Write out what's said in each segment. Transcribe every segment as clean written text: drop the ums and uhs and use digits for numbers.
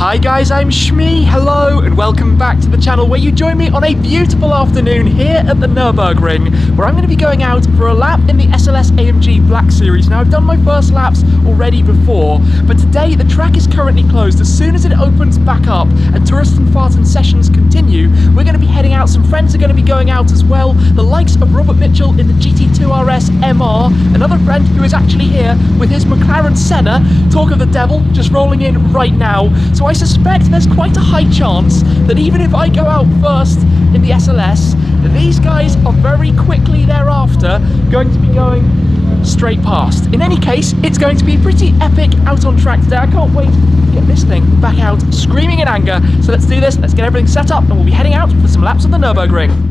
Hi guys, I'm Shmee, hello and welcome back to the channel where you join me on a beautiful afternoon here at the Nürburgring, where I'm going to be going out for a lap in the SLS AMG Black Series. Now I've done my first laps already before, but today the track is currently closed. As soon as it opens back up and Touristenfahrten sessions continue, we're going to be heading out. Some friends are going to be going out as well, the likes of Robert Mitchell in the GT2 RS MR, another friend who is actually here with his McLaren Senna, talk of the devil, just rolling in right now. So I suspect there's quite a high chance that even if I go out first in the SLS, these guys are very quickly thereafter going to be going straight past. In any case, it's going to be pretty epic out on track today. I can't wait to get this thing back out screaming in anger. So let's do this, let's get everything set up, and we'll be heading out for some laps of the Nürburgring.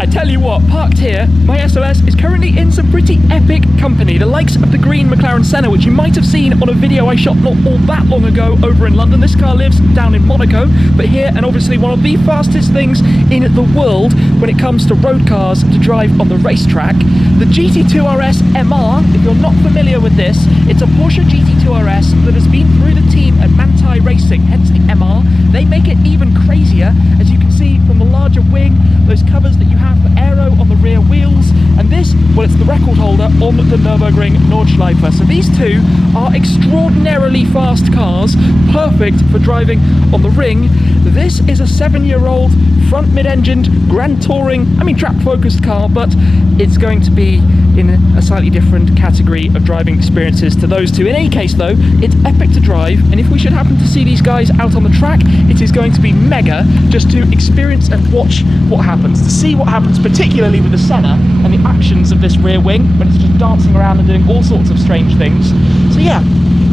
I tell you what, parked here, my SLS is currently in some pretty epic company. The likes of the green McLaren Senna, which you might have seen on a video I shot not all that long ago over in London. This car lives down in Monaco, but here, and obviously one of the fastest things in the world when it comes to road cars to drive on the racetrack. The GT2 RS MR, if you're not familiar with this, it's a Porsche GT2 RS that has been through the team at Manthey Racing, hence the MR. They make it even crazier, as you can see from the larger wing, those covers that you have for aero on the rear wheels, and this, well, it's the record holder on the Nürburgring Nordschleife. So these two are extraordinarily fast cars, perfect for driving on the ring. This is a 7-year-old front mid-engined grand touring, track-focused car, but it's going to be in a slightly different category of driving experiences to those two. In any case though, it's epic to drive, and if we should happen to see these guys out on the track, it is going to be mega just to experience and watch what happens, to see what happens, particularly with the Senna and the actions of this rear wing when it's just dancing around and doing all sorts of strange things. So yeah,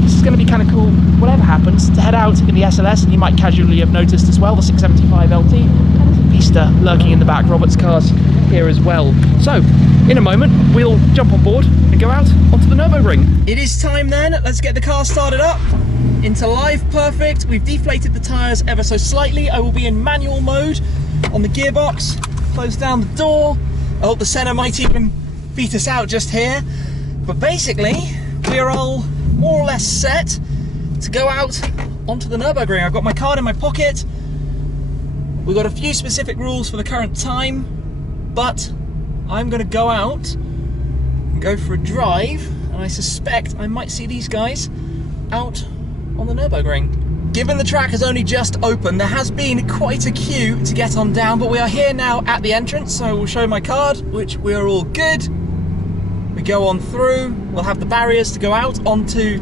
this is going to be kind of cool, whatever happens, to head out in the SLS, and you might casually have noticed as well the 675 LT, and there's a Pista lurking in the back, Robert's car's here as well. So, in a moment, we'll jump on board and go out onto the Nürburgring. It is time then, let's get the car started up into live perfect. We've deflated the tyres ever so slightly. I will be in manual mode on the gearbox, close down the door. I hope the Senna might even beat us out just here. But basically, we are all more or less set to go out onto the Nürburgring. I've got my card in my pocket. We've got a few specific rules for the current time, but I'm going to go out and go for a drive, and I suspect I might see these guys out on the Nürburgring. Given the track has only just opened, there has been quite a queue to get on down, but we are here now at the entrance, so we'll show my card, which we are all good. We go on through, we'll have the barriers to go out onto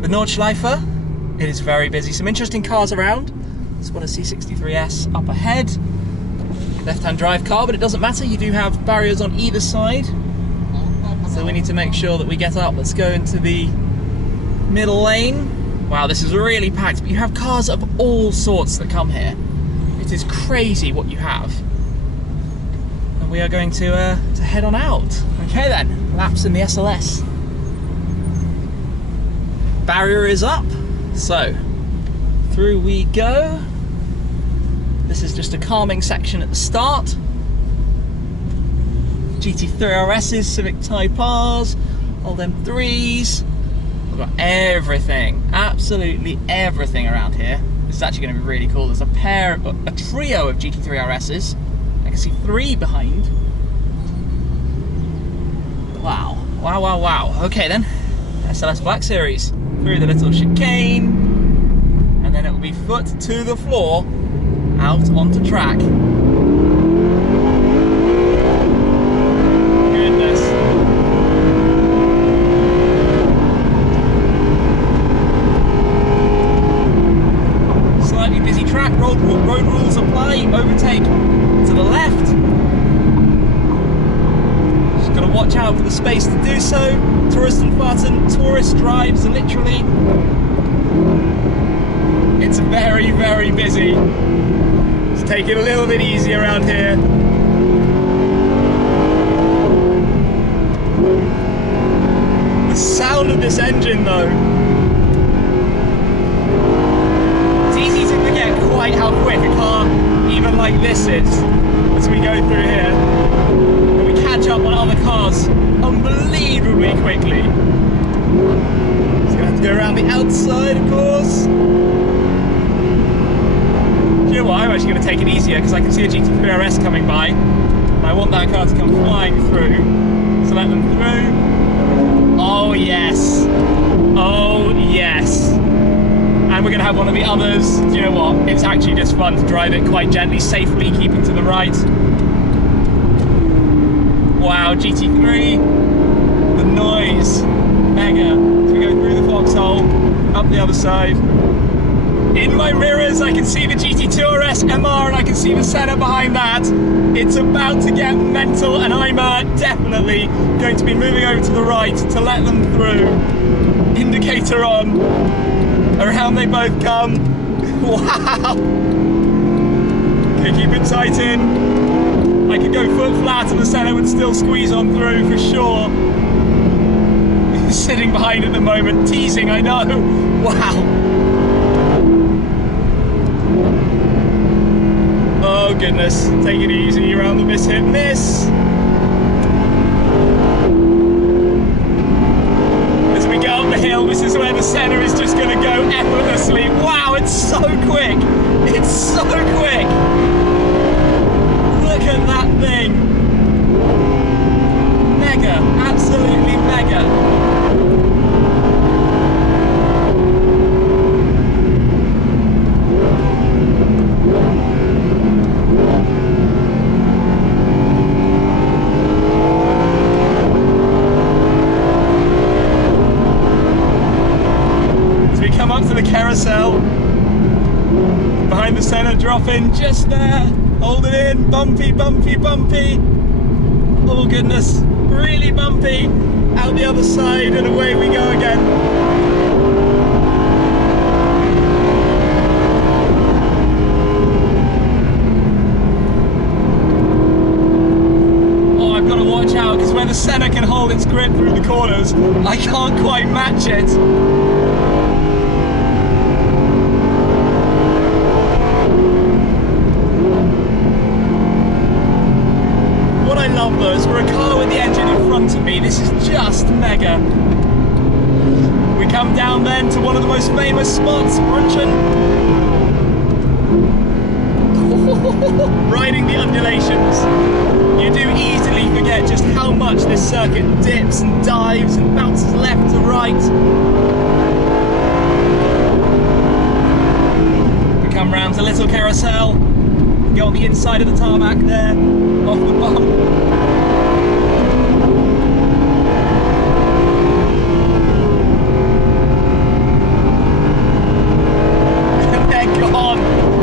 the Nordschleife. It is very busy, some interesting cars around. Let's want a C63S up ahead. Left-hand drive car, but it doesn't matter, you do have barriers on either side. So we need to make sure that we get up. Let's go into the middle lane. Wow, this is really packed, but you have cars of all sorts that come here. It is crazy what you have. And we are going to head on out. Okay then, laps in the SLS. Barrier is up, so through we go. This is just a calming section at the start. GT3 RSs, Civic Type Rs, all them 3s. We've got everything, absolutely everything around here. This is actually going to be really cool. There's a trio of GT3 RSs. I can see 3 behind. Wow, wow, wow, wow. Okay then, SLS Black Series. Through the little chicane, and then it will be foot to the floor, out onto track. Goodness. Slightly busy track, road rules apply, overtake to the left. Just got to watch out for the space to do so. Touristenfahrten, tourist drives, literally. It's very, very busy. Let's take it a little bit easy around here. The sound of this engine though. It's easy to forget quite how quick a car even like this is as we go through here. And we catch up on other cars unbelievably quickly. Go around the outside, of course. Do you know what? I'm actually going to take it easier because I can see a GT3 RS coming by. And I want that car to come flying through. So let them through. Oh yes. Oh yes. And we're going to have one of the others. Do you know what? It's actually just fun to drive it quite gently, safely, keeping to the right. Wow, GT3. The noise. Mega. So we go through the foxhole, up the other side. In my mirrors I can see the GT2 RS MR and I can see the Senna behind that. It's about to get mental and I'm definitely going to be moving over to the right to let them through. Indicator on. Around they both come. Wow! Okay, keep it tight in. I could go foot flat and the Senna would still squeeze on through for sure. Sitting behind at the moment, teasing, I know. Wow. Oh goodness, take it easy around the miss hit miss. As we go up the hill, this is where the Senna is just going to go effortlessly. Wow, it's so quick. It's so quick. Look at that thing. Mega, absolutely mega. Up to the carousel, behind the Senna, drop in just there, hold it in, bumpy, bumpy, bumpy, oh goodness, really bumpy, out the other side and away we go again. Oh, I've got to watch out because where the Senna can hold its grip through the corners, I can't quite match it. I love those. For a car with the engine in front of me, this is just mega. We come down then to one of the most famous spots, Brunchen. Riding the undulations. You do easily forget just how much this circuit dips and dives and bounces left to right. We come round to Little Carousel. Go on the inside of the tarmac there, off the bump. And they're gone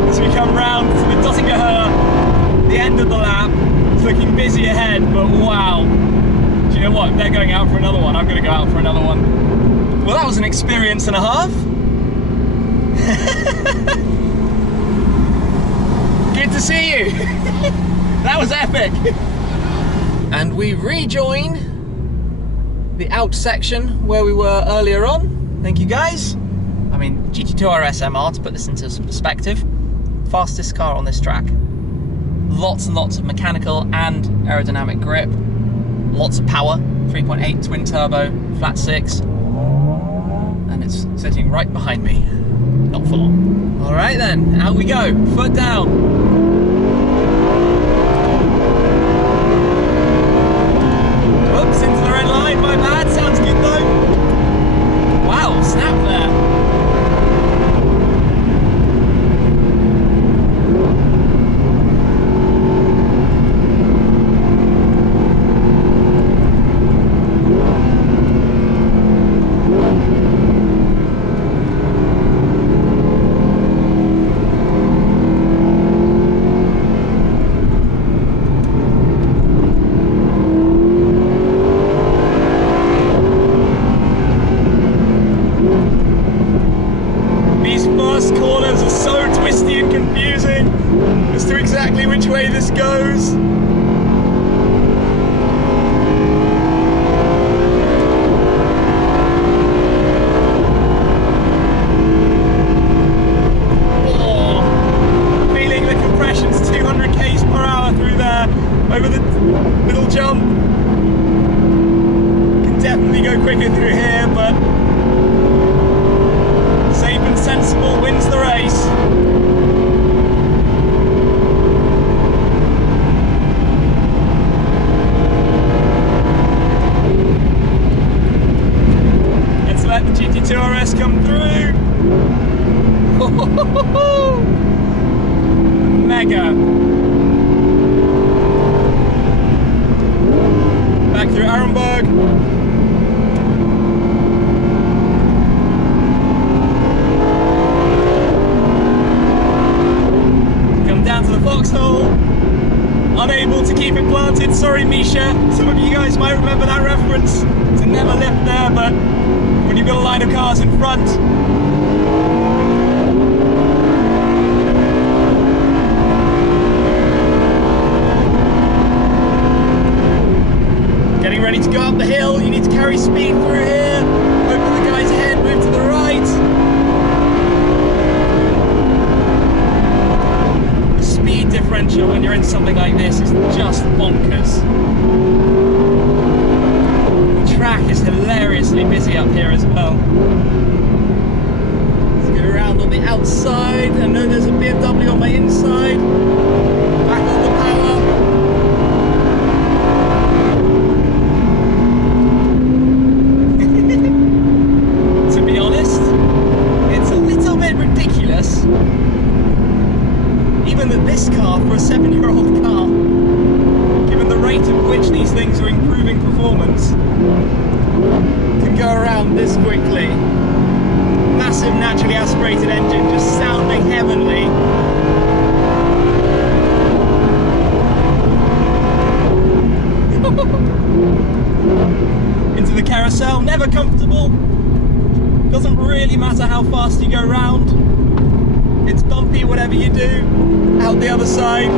as we come round to the Dottingerhöhe, the end of the lap. It's looking busy ahead, but wow. Do you know what? They're going out for another one. I'm going to go out for another one. Well, that was an experience and a half. Good to see you. That was epic. And we rejoin the out section where we were earlier on. Thank you guys. I mean, GT2 RS MR, to put this into some perspective, fastest car on this track. Lots and lots of mechanical and aerodynamic grip. Lots of power, 3.8 twin turbo, flat 6. And it's sitting right behind me. Not for long. All right then, out we go, foot down. Oops, into the red line, my bad, sounds good though. Wow, snap there. Which way this goes. Oh, feeling the compression's 200 k's per hour through there over the middle jump. Can definitely go quicker through here, but Unstoppable wins the race. Let's let the GT2 RS come through. Mega. Back through Arenberg. Foxhole, unable to keep it planted. Sorry, Misha. Some of you guys might remember that reference. To never lift there, but when you've got a line of cars in front, getting ready to go up the hill. You need to carry speed through here. Hope that the guys ahead move to the right. Differential when you're in something like this is just bonkers. The track is hilariously busy up here as well. Let's get around on the outside. I know there's a BMW on my inside. Back on the power. To be honest, it's a little bit ridiculous. Even that this car, for a 7-year-old car, given the rate at which these things are improving performance, can go around this quickly. Massive naturally aspirated engine just sounding heavenly. Into the carousel, never comfortable. Doesn't really matter how fast you go round. It's bumpy whatever you do. Out the other side.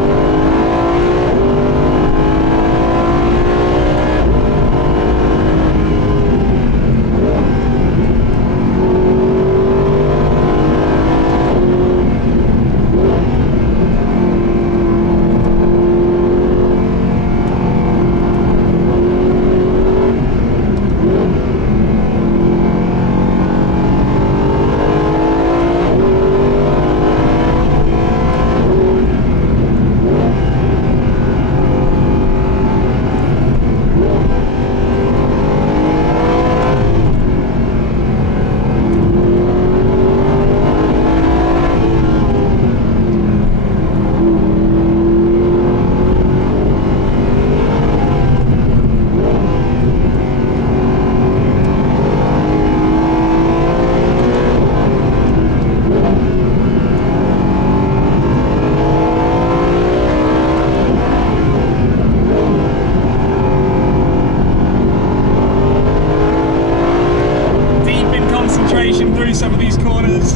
Through some of these corners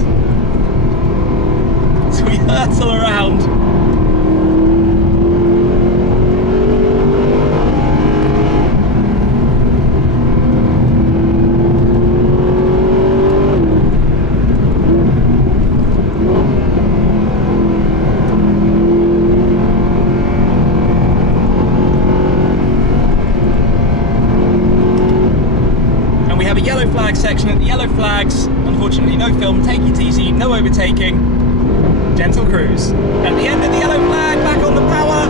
as we hurtle around. And we have a yellow flag section. At the yellow flags, unfortunately no film, take it easy, no overtaking, gentle cruise. At the end of the yellow flag, back on the power.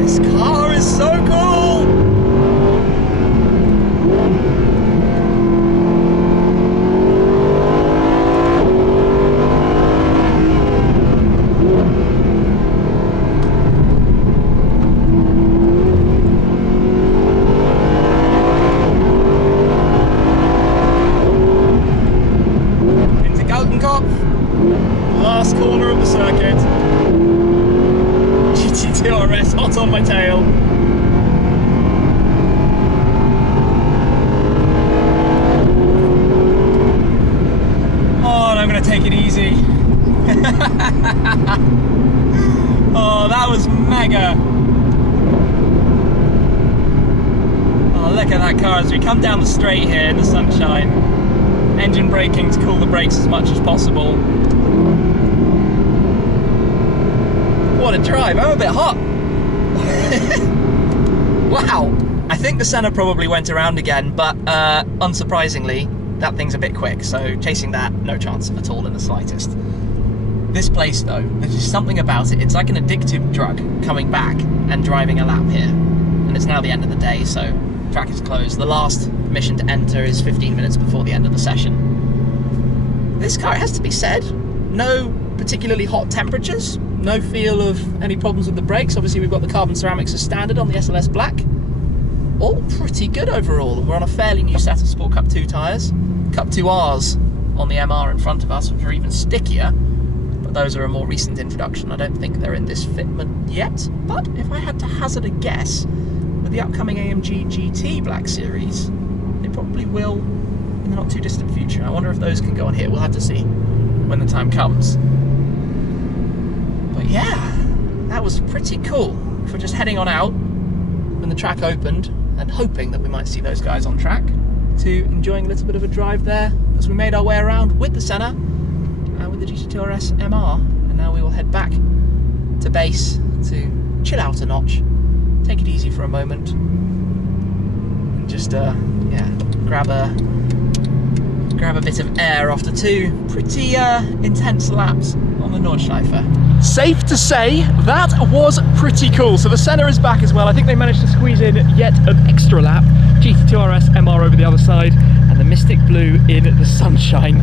This car is so cool! Last corner of the circuit. GT2 RS hot on my tail. Oh, and I'm going to take it easy. Oh, that was mega. Oh, look at that car as we come down the straight here in the sunshine. Engine braking to cool the brakes as much as possible. What a drive, I'm a bit hot. Wow, I think the Senna probably went around again, but unsurprisingly, that thing's a bit quick, so chasing that, no chance at all in the slightest. This place though, there's just something about it. It's like an addictive drug, coming back and driving a lap here. And it's now the end of the day, so track is closed. The last permission to enter is 15 minutes before the end of the session. This car, it has to be said, no particularly hot temperatures, no feel of any problems with the brakes. Obviously we've got the carbon ceramics as standard on the SLS Black. All pretty good overall. We're on a fairly new set of Sport Cup 2 tyres. Cup 2Rs on the MR in front of us, which are even stickier, but those are a more recent introduction. I don't think they're in this fitment yet, but if I had to hazard a guess, with the upcoming AMG GT Black Series, they probably will in the not too distant future. I wonder if those can go on here. We'll have to see when the time comes. But yeah, that was pretty cool. For just heading on out when the track opened and hoping that we might see those guys on track, to enjoying a little bit of a drive there as we made our way around with the Senna and with the GT2 RS MR. And now we will head back to base to chill out a notch, take it easy for a moment, and just yeah, grab a bit of air after 2 pretty intense laps on the Nordschleife. Safe to say, that was pretty cool. So the Senna is back as well. I think they managed to squeeze in yet an extra lap. GT2 RS MR over the other side, and the Mystic Blue in the sunshine.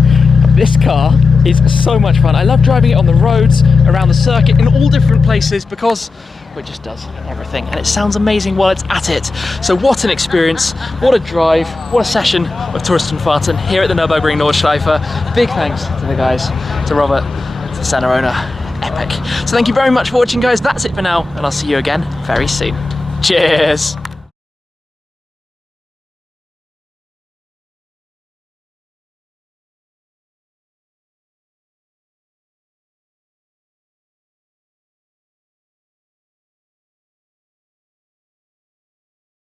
This car is so much fun. I love driving it on the roads, around the circuit, in all different places, because it just does everything, and it sounds amazing while it's at it. So what an experience, what a drive, what a session of Touristenfahrten here at the Nürburgring Nordschleife. Big thanks to the guys, to Robert, to the Senna owner. Epic. So thank you very much for watching, guys. That's it for now, and I'll see you again very soon. Cheers.